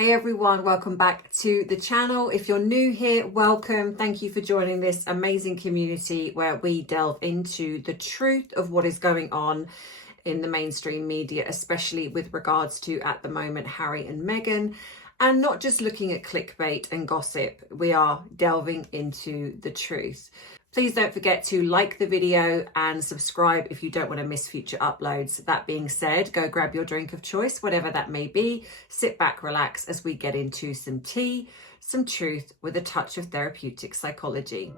Hey everyone, welcome back to the channel. If you're new here, welcome. Thank you for joining this amazing community where we delve into the truth of what is going on in the mainstream media, especially with regards to, at the moment, Harry and Meghan, and not just looking at clickbait and gossip. We are delving into the truth. Please don't forget to like the video and subscribe if you don't want to miss future uploads. That being said, go grab your drink of choice, whatever that may be. Sit back, relax as we get into some tea, some truth with a touch of therapeutic psychology.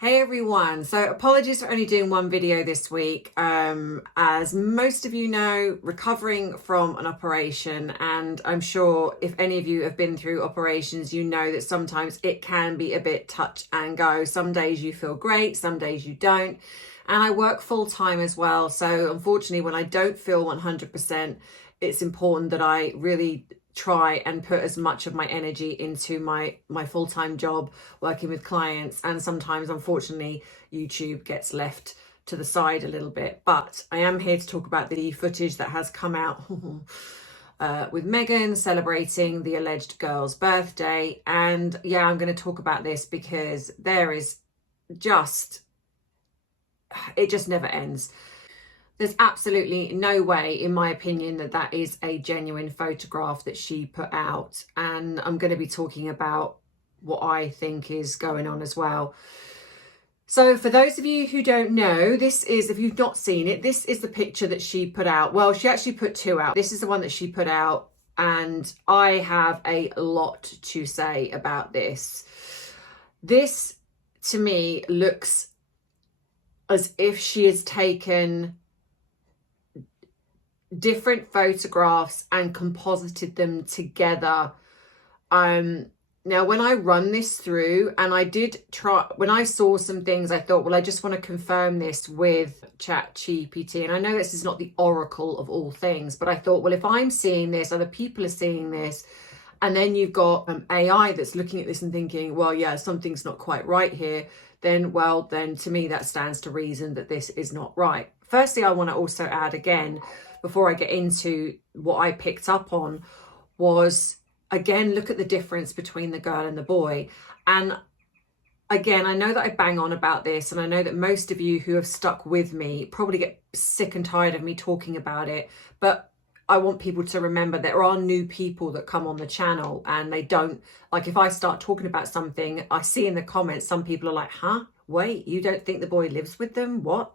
Hey everyone, so apologies for only doing one video this week. As most of you know, recovering from an operation, and I'm sure if any of you have been through operations, you know that sometimes it can be a bit touch and go. Some days you feel great, some days you don't. And I work full time as well, so unfortunately when I don't feel 100%, it's important that I really try and put as much of my energy into my full-time job working with clients, and sometimes unfortunately YouTube gets left to the side a little bit. But I am here to talk about the footage that has come out with Meghan celebrating the alleged girl's birthday. And yeah, I'm going to talk about this because there is just, it just never ends. There's absolutely no way, in my opinion, that that is a genuine photograph that she put out. And I'm going to be talking about what I think is going on as well. So for those of you who don't know, this is, if you've not seen it, this is the picture that she put out. Well, she actually put two out. This is the one that she put out. And I have a lot to say about this. This, to me, looks as if she has taken different photographs and composited them together. Now when I run this through, and I did try, when I saw some things, I thought, well, I just want to confirm this with ChatGPT. And I know this is not the oracle of all things, but I thought, well, if I'm seeing this, other people are seeing this, and then you've got AI that's looking at this and thinking, well, yeah, something's not quite right here, then, well, then to me, that stands to reason that this is not right. Firstly, I want to also add again, before I get into what I picked up on, was, again, look at the difference between the girl and the boy. And again, I know that I bang on about this, and I know that most of you who have stuck with me probably get sick and tired of me talking about it, but I want people to remember there are new people that come on the channel, and they don't, like, if I start talking about something, I see in the comments, some people are like, huh, wait, you don't think the boy lives with them? What?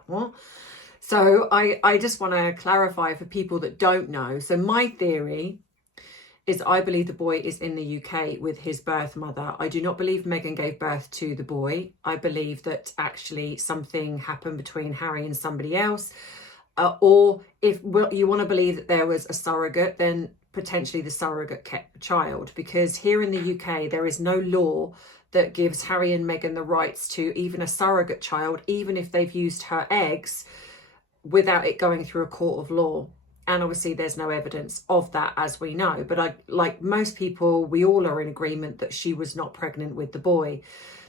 So I just want to clarify for people that don't know. So my theory is I believe the boy is in the UK with his birth mother. I do not believe Meghan gave birth to the boy. I believe that actually something happened between Harry and somebody else. Or if you want to believe that there was a surrogate, then potentially the surrogate kept the child. Because here in the UK, there is no law that gives Harry and Meghan the rights to even a surrogate child, even if they've used her eggs, without it going through a court of law. And obviously there's no evidence of that, as we know. But like most people, we all are in agreement that she was not pregnant with the boy.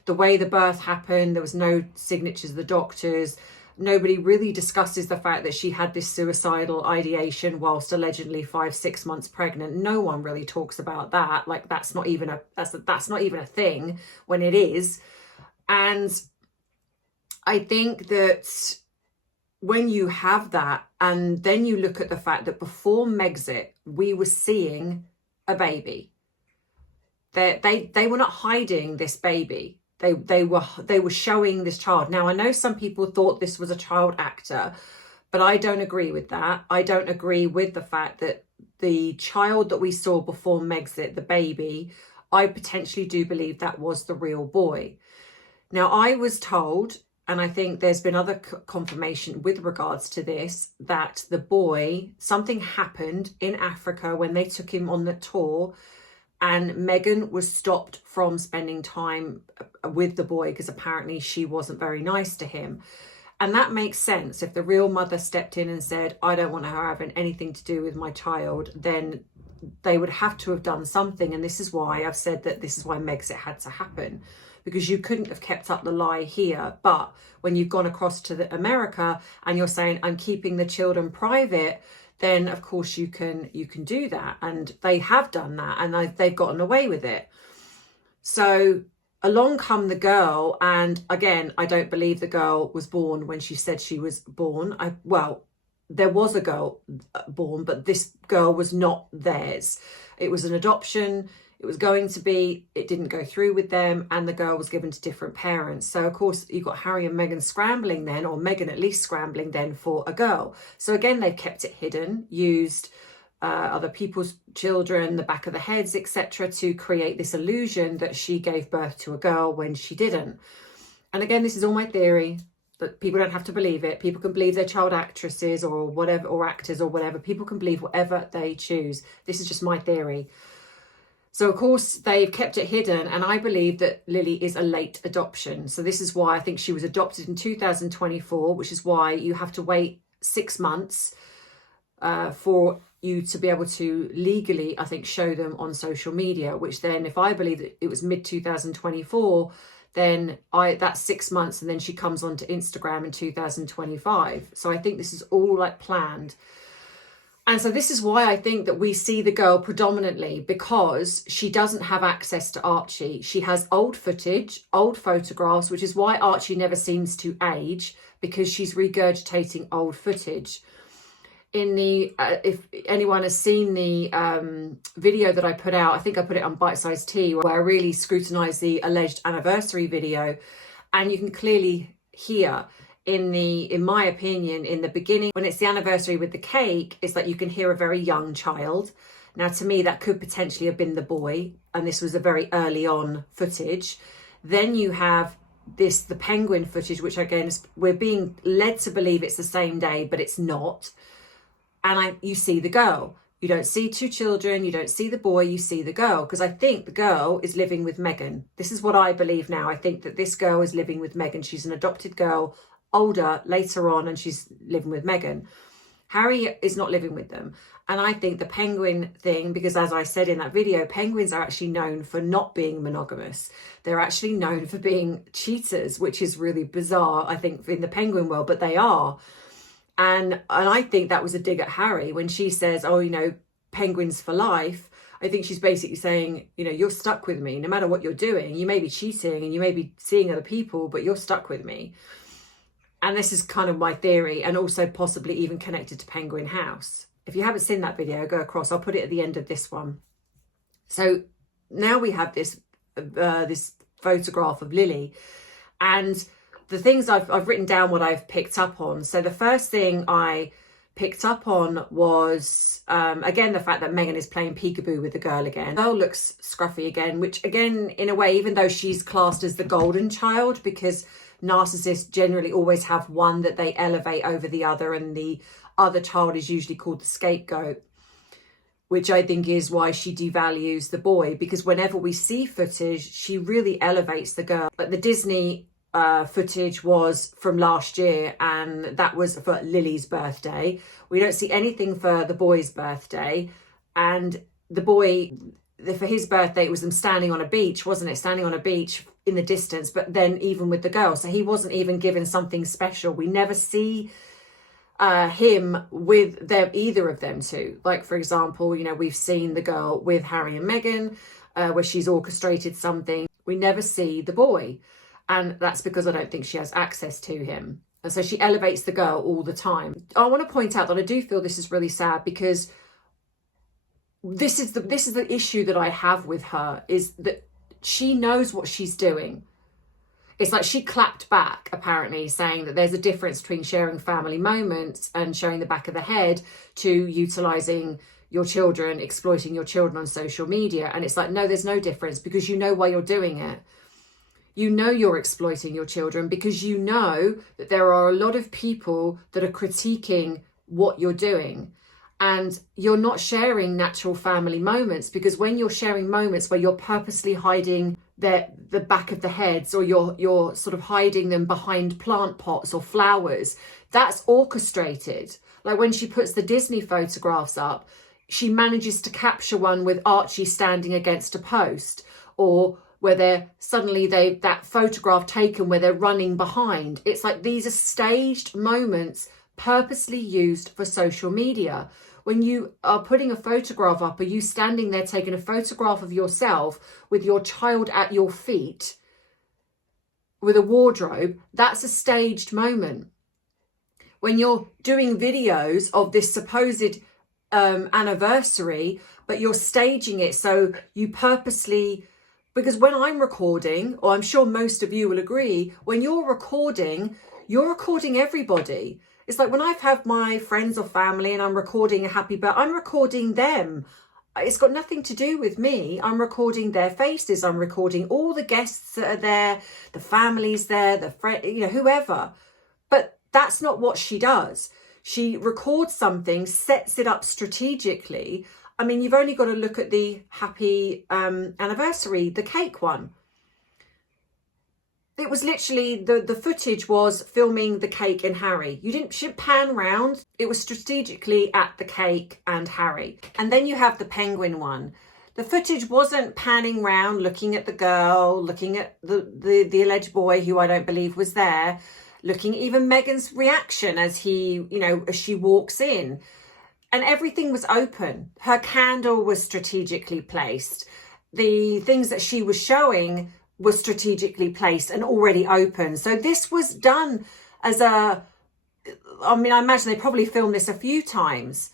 The way the birth happened, there was no signatures of the doctors. Nobody really discusses the fact that she had this suicidal ideation whilst allegedly 5-6 months pregnant. No one really talks about that. Like, that's not even a thing when it is. And I think that when you have that, and then you look at the fact that before Megxit, we were seeing a baby. They were not hiding this baby. They were showing this child. Now, I know some people thought this was a child actor, but I don't agree with that. I don't agree with the fact that the child that we saw before Megxit, the baby, I potentially do believe that was the real boy. Now, I was told, and I think there's been other confirmation with regards to this, that the boy, something happened in Africa when they took him on the tour, and Meghan was stopped from spending time with the boy because apparently she wasn't very nice to him. And that makes sense. If the real mother stepped in and said, I don't want her having anything to do with my child, then they would have to have done something. And this is why I've said that this is why Megxit had to happen, because you couldn't have kept up the lie here. But when you've gone across to America and you're saying, I'm keeping the children private, then of course you can do that. And they have done that, and they've gotten away with it. So along come the girl, and again, I don't believe the girl was born when she said she was born. Well, there was a girl born, but this girl was not theirs. It was an adoption. It was going to be, it didn't go through with them, and the girl was given to different parents. So of course you've got Harry and Meghan scrambling then, or Meghan at least scrambling then for a girl. So again, they've kept it hidden, used other people's children, the back of the heads, etc., to create this illusion that she gave birth to a girl when she didn't. And again, this is all my theory, but people don't have to believe it. People can believe they're child actresses or whatever, or actors or whatever. People can believe whatever they choose. This is just my theory. So of course they've kept it hidden, and I believe that Lily is a late adoption. So this is why I think she was adopted in 2024, which is why you have to wait 6 months for you to be able to legally, I think, show them on social media, which then, if I believe that it was mid 2024, then that's 6 months, and then she comes onto Instagram in 2025. So I think this is all like planned. And so this is why I think that we see the girl predominantly, because she doesn't have access to Archie. She has old footage, old photographs, which is why Archie never seems to age, because she's regurgitating old footage. In the if anyone has seen the video that I put out, I think I put it on BiteSize Tea, where I really scrutinized the alleged anniversary video, and you can clearly hear in my opinion, in the beginning, when it's the anniversary with the cake, it's like you can hear a very young child. Now, to me, that could potentially have been the boy, and this was a very early on footage. Then you have the penguin footage, which again, we're being led to believe it's the same day, but it's not. And you see the girl. You don't see 2 children. You don't see the boy. You see the girl. Because I think the girl is living with Meghan. This is what I believe now. I think that this girl is living with Meghan. She's an adopted girl, older, later on, and she's living with Meghan. Harry is not living with them. And I think the penguin thing, because as I said in that video, penguins are actually known for not being monogamous. They're actually known for being cheaters, which is really bizarre, I think, in the penguin world, but they are. And I think that was a dig at Harry when she says, oh, you know, penguins for life. I think she's basically saying, you know, you're stuck with me no matter what you're doing. You may be cheating and you may be seeing other people, but you're stuck with me. And this is kind of my theory, and also possibly even connected to Penguin House. If you haven't seen that video, go across. I'll put it at the end of this one. So now we have this photograph of Lily, and the things I've written down, what I've picked up on. So the first thing I picked up on was, again, the fact that Meghan is playing peekaboo with the girl again. The girl looks scruffy again, which again, in a way, even though she's classed as the golden child, because narcissists generally always have one that they elevate over the other, and the other child is usually called the scapegoat, which I think is why she devalues the boy, because whenever we see footage, she really elevates the girl. But the Disney footage was from last year, and that was for Lily's birthday. We don't see anything for the boy's birthday, and the boy, for his birthday, it was them standing on a beach, wasn't it? Standing on a beach in the distance, but then even with the girl, so he wasn't even given something special. We never see him with them, either of them two. Like, for example, you know, we've seen the girl with Harry and Meghan, where she's orchestrated something. We never see the boy. And that's because I don't think she has access to him. And so she elevates the girl all the time. I want to point out that I do feel this is really sad, because this is the issue that I have with her, is that she knows what she's doing. It's like she clapped back, apparently, saying that there's a difference between sharing family moments and showing the back of the head to utilising your children, exploiting your children on social media. And it's like, no, there's no difference, because you know why you're doing it. You know you're exploiting your children because you know that there are a lot of people that are critiquing what you're doing. And you're not sharing natural family moments, because when you're sharing moments where you're purposely hiding the back of the heads, or you're sort of hiding them behind plant pots or flowers, that's orchestrated. Like when she puts the Disney photographs up, she manages to capture one with Archie standing against a post, or where that photograph taken where they're running behind. It's like these are staged moments purposely used for social media. When you are putting a photograph up, are you standing there taking a photograph of yourself with your child at your feet with a wardrobe? That's a staged moment. When you're doing videos of this supposed anniversary, but you're staging it so you purposely, because when I'm recording, or I'm sure most of you will agree, when you're recording everybody. It's like when I've had my friends or family and I'm recording a happy birthday, I'm recording them. It's got nothing to do with me. I'm recording their faces. I'm recording all the guests that are there, the families there, the friend, whoever. But that's not what she does. She records something, sets it up strategically. I mean, you've only got to look at the happy anniversary, the cake one. It was literally, the footage was filming the cake and Harry. You didn't pan round. It was strategically at the cake and Harry. And then you have the penguin one. The footage wasn't panning round, looking at the girl, looking at the alleged boy, who I don't believe was there, looking at even Meghan's reaction as as she walks in. And everything was open. Her candle was strategically placed. The things that she was showing was strategically placed and already open. So this was done as I imagine they probably filmed this a few times,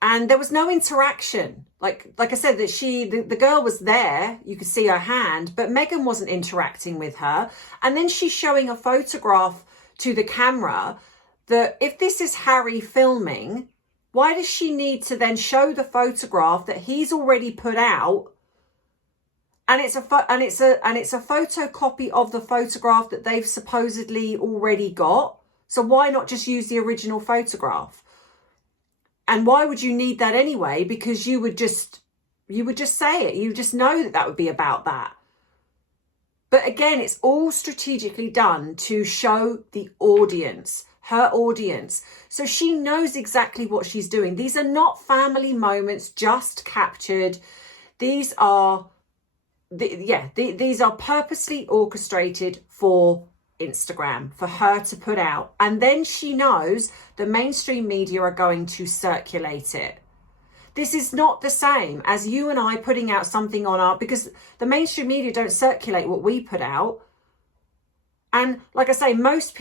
and there was no interaction. Like I said, that the girl was there, you could see her hand, but Meghan wasn't interacting with her. And then she's showing a photograph to the camera that, if this is Harry filming, why does she need to then show the photograph that he's already put out? And it's a photocopy of the photograph that they've supposedly already got. So why not just use the original photograph? And why would you need that anyway? Because you would just say it. You just know that would be about that. But again, it's all strategically done to show the audience, her audience. So she knows exactly what she's doing. These are not family moments just captured. These are these are purposely orchestrated for Instagram, for her to put out. And then she knows the mainstream media are going to circulate it. This is not the same as you and I putting out something on because the mainstream media don't circulate what we put out. And like I say, most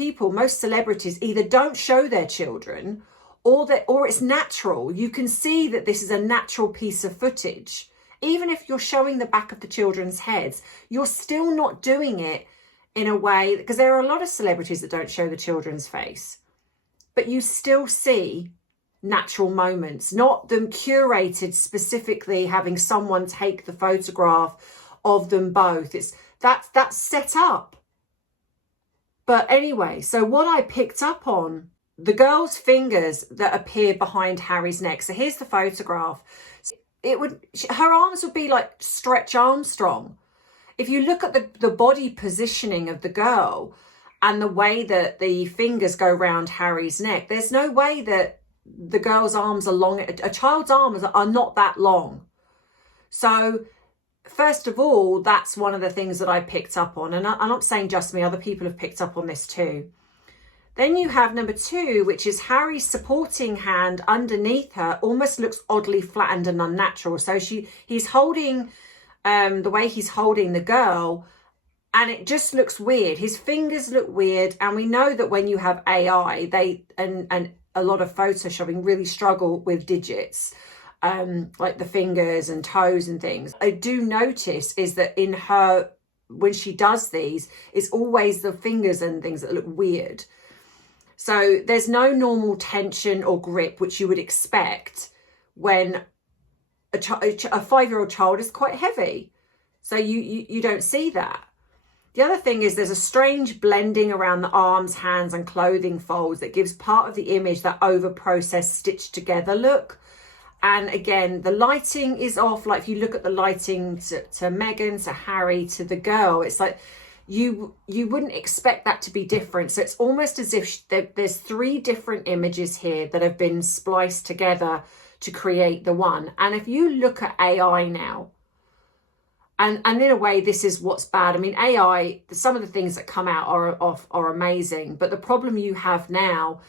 celebrities either don't show their children, or it's natural. You can see that this is a natural piece of footage. Even if you're showing the back of the children's heads, you're still not doing it in a way, because there are a lot of celebrities that don't show the children's face, but you still see natural moments, not them curated specifically, having someone take the photograph of them both. That's set up. But anyway, so what I picked up on, the girl's fingers that appear behind Harry's neck. So here's the photograph. Her arms would be like Stretch Armstrong. If you look at the body positioning of the girl and the way that the fingers go around Harry's neck, there's no way that the girl's arms are long. A child's arms are not that long. So first of all, that's one of the things that I picked up on. And I'm not saying just me, other people have picked up on this too. Then you have number 2, which is Harry's supporting hand underneath her almost looks oddly flattened and unnatural. So he's holding, the way he's holding the girl, and it just looks weird. His fingers look weird. And we know that when you have AI, and a lot of photoshopping really struggle with digits, like the fingers and toes and things. I do notice is that in her, when she does these, it's always the fingers and things that look weird. So there's no normal tension or grip, which you would expect when a 5-year-old child is quite heavy. So you don't see that. The other thing is there's a strange blending around the arms, hands and clothing folds that gives part of the image that over-processed stitched together look. And again, the lighting is off. Like if you look at the lighting to Meghan, to Harry, to the girl, it's like you wouldn't expect that to be different. So it's almost as if there's 3 different images here that have been spliced together to create the one. And if you look at AI now, and in a way, this is what's bad. I mean, AI, some of the things that come out are amazing. But the problem you have now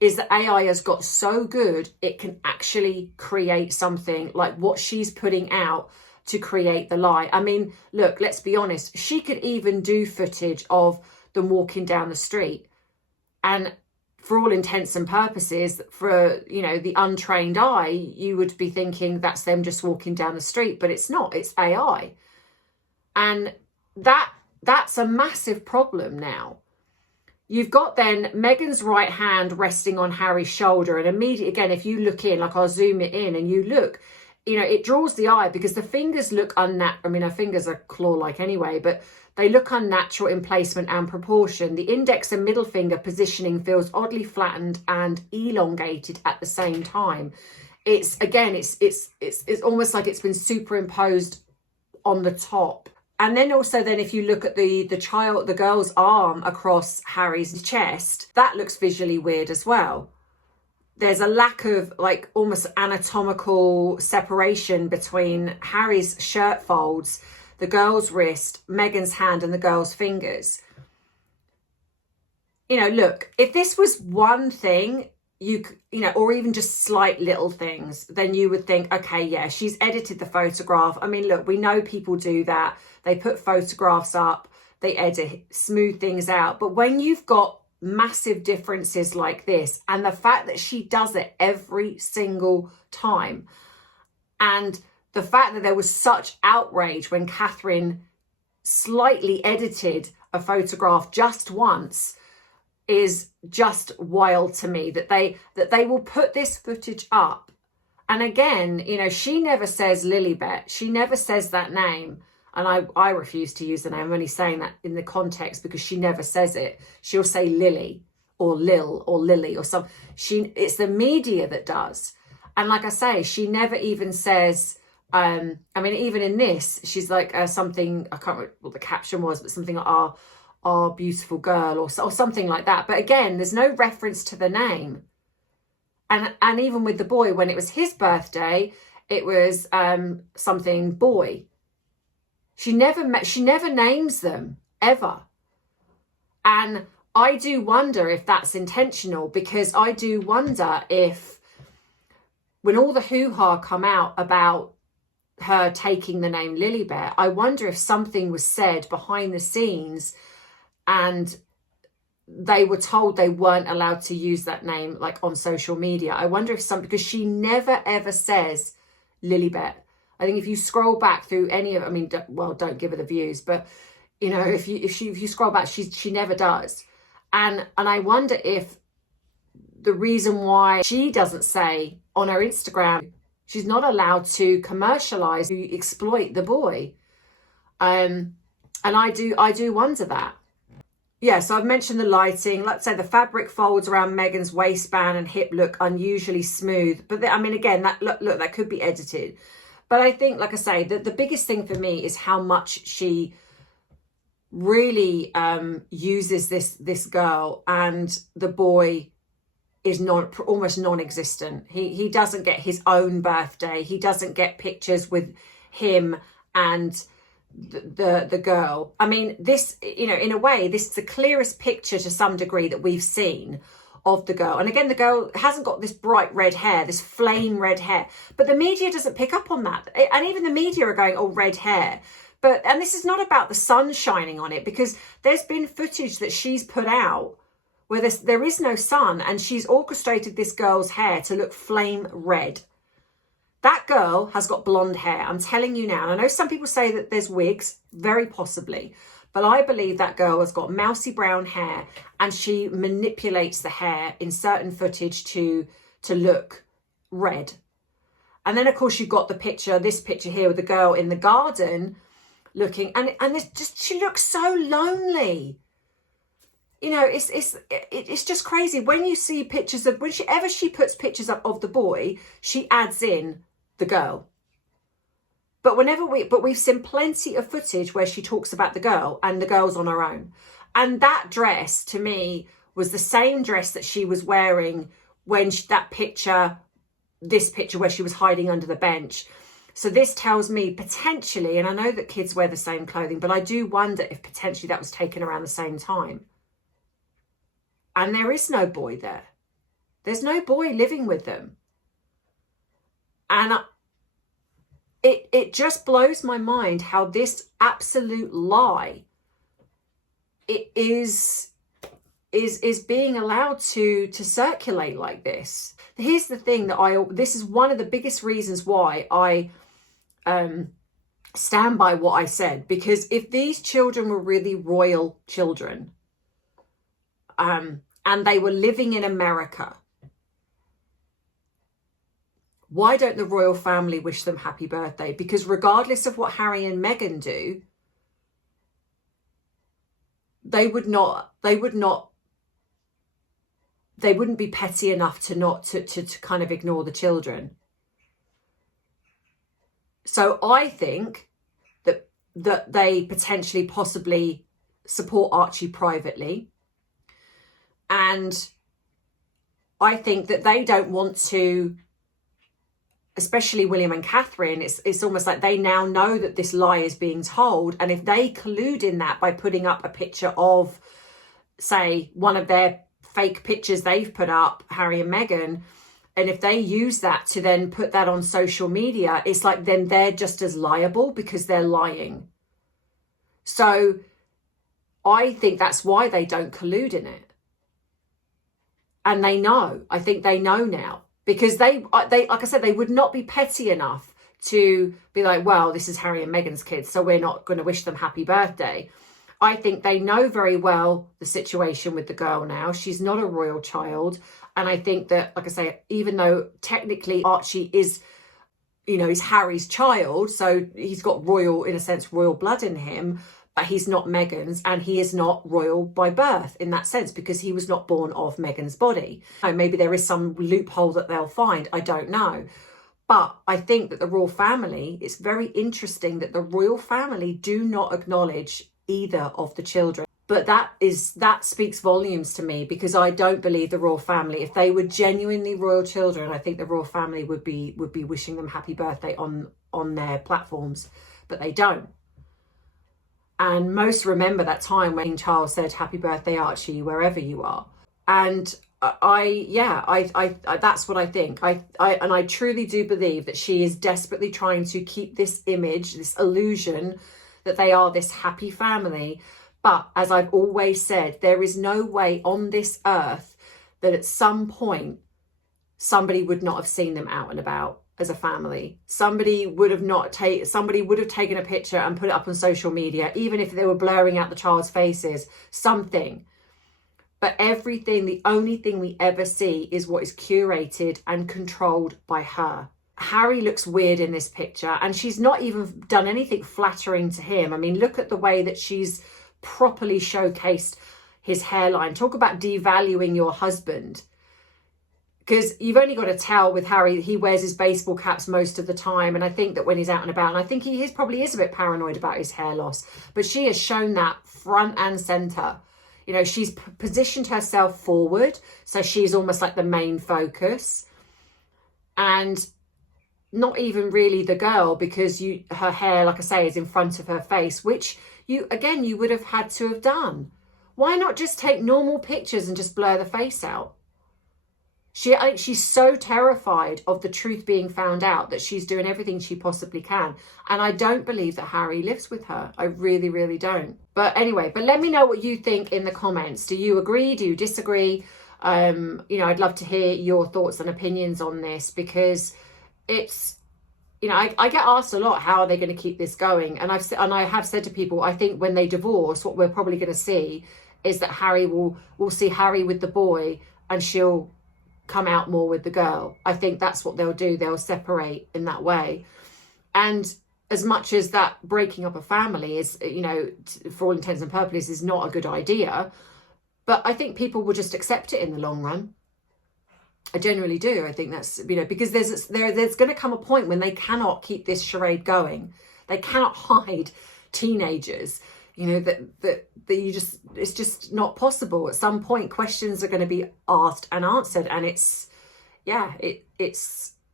is that AI has got so good, it can actually create something like what she's putting out to create the lie. I mean, look, let's be honest. She could even do footage of them walking down the street. And for all intents and purposes, for, you know, the untrained eye, you would be thinking that's them just walking down the street. But it's not. It's AI. And that's a massive problem now. You've got then Meghan's right hand resting on Harry's shoulder. And immediately, again, if you look in, like I'll zoom it in and you look, you know, it draws the eye because the fingers look unnatural. I mean, her fingers are claw-like anyway, but they look unnatural in placement and proportion. The index and middle finger positioning feels oddly flattened and elongated at the same time. It's, again, it's almost like it's been superimposed on the top. And then also then if you look at the girl's arm across Harry's chest, that looks visually weird as well. There's a lack of like almost anatomical separation between Harry's shirt folds, the girl's wrist, Meghan's hand and the girl's fingers. You know, look, if this was one thing, you know, or even just slight little things, then you would think, okay, yeah, she's edited the photograph. I mean, look, we know people do that. They put photographs up, they edit, smooth things out. But when you've got massive differences like this, and the fact that she does it every single time, and the fact that there was such outrage when Catherine slightly edited a photograph just once, is just wild to me, that they will put this footage up. And again, you know, she never says Lilibet. She never says that name. And I refuse to use the name. I'm only saying that in the context because she never says it. She'll say Lily or Lil or Lily or something. It's the media that does. And like I say, she never even says, I mean, even in this, she's like something, I can't remember what the caption was, but something like our beautiful girl or something like that. But again, there's no reference to the name. And even with the boy, when it was his birthday, it was something boy. She never names them ever. And I do wonder if that's intentional, because I do wonder if when all the hoo-ha come out about her taking the name Lilibet, I wonder if something was said behind the scenes and they were told they weren't allowed to use that name like on social media. I wonder if because she never ever says Lilibet. I think if you scroll back through any of, I mean, don't give her the views, but you know, if you scroll back, she never does. And I wonder if the reason why she doesn't say on her Instagram, she's not allowed to commercialize, to exploit the boy. And I do wonder that. Yeah, so I've mentioned the lighting. Let's say the fabric folds around Meghan's waistband and hip look unusually smooth. But I mean, again, look, that could be edited. But I think, like I say, the biggest thing for me is how much she really uses this girl, and the boy is almost non-existent. He doesn't get his own birthday. He doesn't get pictures with him and the girl. I mean, this, you know, in a way, this is the clearest picture to some degree that we've seen of the girl. And again, the girl hasn't got this bright red hair, this flame red hair, but the media doesn't pick up on that. And even the media are going, oh, red hair. And this is not about the sun shining on it, because there's been footage that she's put out where there is no sun, and she's orchestrated this girl's hair to look flame red. That girl has got blonde hair. I'm telling you now. And I know some people say that there's wigs, very possibly, but I believe that girl has got mousy brown hair, and she manipulates the hair in certain footage to look red. And then, of course, you've got the picture, this picture here with the girl in the garden looking, and it's just, she looks so lonely. You know, it's just crazy when you see pictures of, whenever she puts pictures up of the boy, she adds in the girl. But we've seen plenty of footage where she talks about the girl and the girl's on her own. And that dress, to me, was the same dress that she was wearing when this picture where she was hiding under the bench. So this tells me potentially, and I know that kids wear the same clothing, but I do wonder if potentially that was taken around the same time. And there is no boy there. There's no boy living with them. And it just blows my mind how this absolute lie is being allowed to circulate like this. Here's the thing this is one of the biggest reasons why I stand by what I said, because if these children were really royal children, and they were living in America, why don't the royal family wish them happy birthday? Because regardless of what Harry and Meghan do, they wouldn't be petty enough to kind of ignore the children. So I think that they potentially possibly support Archie privately. And I think that they don't want to, especially William and Catherine, it's almost like they now know that this lie is being told. And if they collude in that by putting up a picture of, say, one of their fake pictures they've put up, Harry and Meghan, and if they use that to then put that on social media, it's like then they're just as liable because they're lying. So I think that's why they don't collude in it. And they know. I think they know now. Because they, like I said, they would not be petty enough to be like, well, this is Harry and Meghan's kids, so we're not going to wish them happy birthday. I think they know very well the situation with the girl now. She's not a royal child. And I think that, like I say, even though technically Archie is, you know, he's Harry's child, so he's got royal, in a sense, royal blood in him, but he's not Meghan's, and he is not royal by birth in that sense because he was not born of Meghan's body. Maybe there is some loophole that they'll find, I don't know. But I think that the royal family, it's very interesting that the royal family do not acknowledge either of the children. But that speaks volumes to me, because I don't believe the royal family, if they were genuinely royal children, I think the royal family would be wishing them happy birthday on their platforms, but they don't. And most remember that time when King Charles said, happy birthday, Archie, wherever you are. And I that's what I think. I truly do believe that she is desperately trying to keep this image, this illusion that they are this happy family. But as I've always said, there is no way on this earth that at some point somebody would not have seen them out and about as a family. Somebody would have taken a picture and put it up on social media, even if they were blurring out the child's faces, something. But the only thing we ever see is what is curated and controlled by her. Harry looks weird in this picture, and she's not even done anything flattering to him. I mean, look at the way that she's properly showcased his hairline. Talk about devaluing your husband. Because you've only got to tell with Harry, he wears his baseball caps most of the time. And I think that when he's out and about, and I think he probably is a bit paranoid about his hair loss. But she has shown that front and centre. You know, she's positioned herself forward. So she's almost like the main focus. And not even really the girl, because her hair, like I say, is in front of her face, which you would have had to have done. Why not just take normal pictures and just blur the face out? She's so terrified of the truth being found out that she's doing everything she possibly can. And I don't believe that Harry lives with her. I really, really don't. But anyway, let me know what you think in the comments. Do you agree? Do you disagree? I'd love to hear your thoughts and opinions on this, because it's, I get asked a lot, how are they going to keep this going? And I have said to people, I think when they divorce, what we're probably going to see is that we'll see Harry with the boy, and she'll come out more with the girl. I think that's what they'll do. They'll separate in that way. And as much as that breaking up a family is, you know, for all intents and purposes, is not a good idea. But I think people will just accept it in the long run. I generally do. I think that's, you know, because there's going to come a point when they cannot keep this charade going. They cannot hide teenagers, you know, that you just, it's just not possible. At some point, questions are going to be asked and answered, and it's, yeah,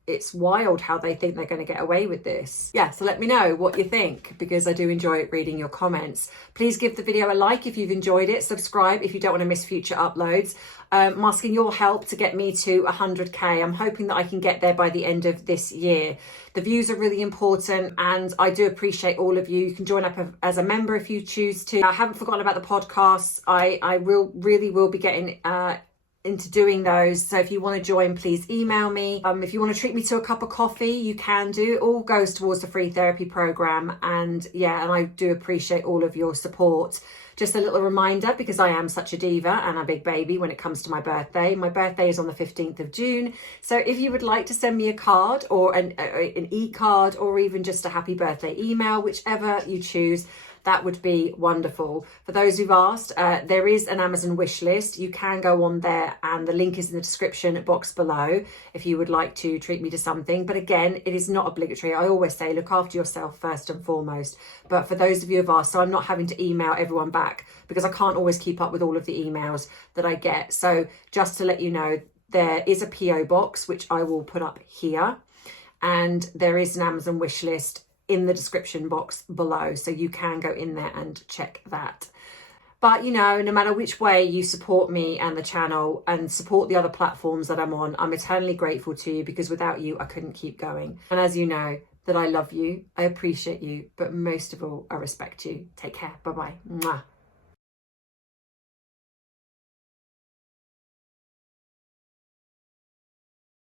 it's wild how they think they're going to get away with this. Yeah, so let me know what you think, because I do enjoy reading your comments. Please give the video a like if you've enjoyed it. Subscribe if you don't want to miss future uploads. I'm asking your help to get me to 100k. I'm hoping that I can get there by the end of this year. The views are really important, and I do appreciate all of you. You can join up as a member if you choose to. I haven't forgotten about the podcasts. I really will be getting into doing those. So if you want to join, please email me. If you want to treat me to a cup of coffee, you can do. It all goes towards the free therapy program. And yeah, and I do appreciate all of your support. Just a little reminder, because I am such a diva and a big baby when it comes to my birthday. My birthday is on the 15th of June. So if you would like to send me a card, or an e-card, or even just a happy birthday email, whichever you choose, that would be wonderful. For those who've asked, there is an Amazon wish list. You can go on there, and the link is in the description box below if you would like to treat me to something. But again, it is not obligatory. I always say look after yourself first and foremost. But for those of you who've asked, so I'm not having to email everyone back, because I can't always keep up with all of the emails that I get. So just to let you know, there is a PO box, which I will put up here, and there is an Amazon wish list in the description box below, so you can go in there and check that. But you know, no matter which way you support me and the channel and support the other platforms that I'm on, I'm eternally grateful to you, because without you I couldn't keep going. And as you know, that I love you, I appreciate you, but most of all I respect you. Take care. Bye bye. Mwah.